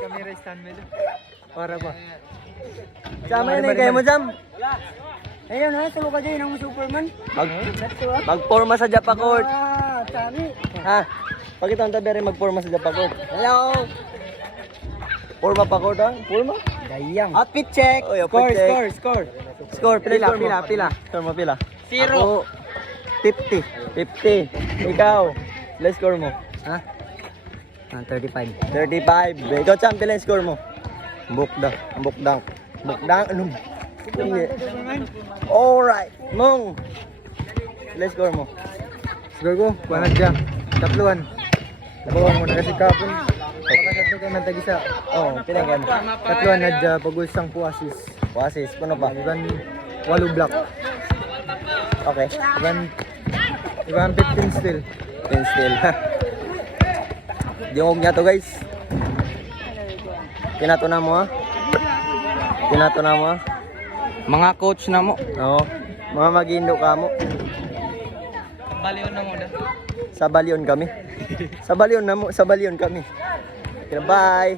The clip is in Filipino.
Camera stand mo. Para ba? Sama yun kayo mo, Jam. Ayun ha, salo ka dyan ng Superman. Magporma sa Japa Court. Ah, tami. Ha? Pakita ang tabi rin magporma sa Japa Court. Hello! Porma pa court ha? Porma? Dayang. Outfit check! Oh, Score, score, score. Score, pila. Score mo pila? Ako, 50. 50. Ikaw, let's score mo. Ha? 35. 35. Ikaw, Cham, pila yung score mo? Bukdang. Anong? Alright. Mong. Let's score mo. Score ko, kuwanag dyan. Tatluan. Nabawang mo na kasi kapon. Pakasatlo ka ng tagisa. Oh, pila yung Tatluan na dyan, pag-usang puasis. Wasis, puno pa. Iban 8 block. Okay. Iban 15 still. Pin still. Diungog niya to guys. Pinato na mo ha. Mga coach na mo. Oo. Mga magindo ka mo. Baliw na muna. Sa balyon kami. Bye.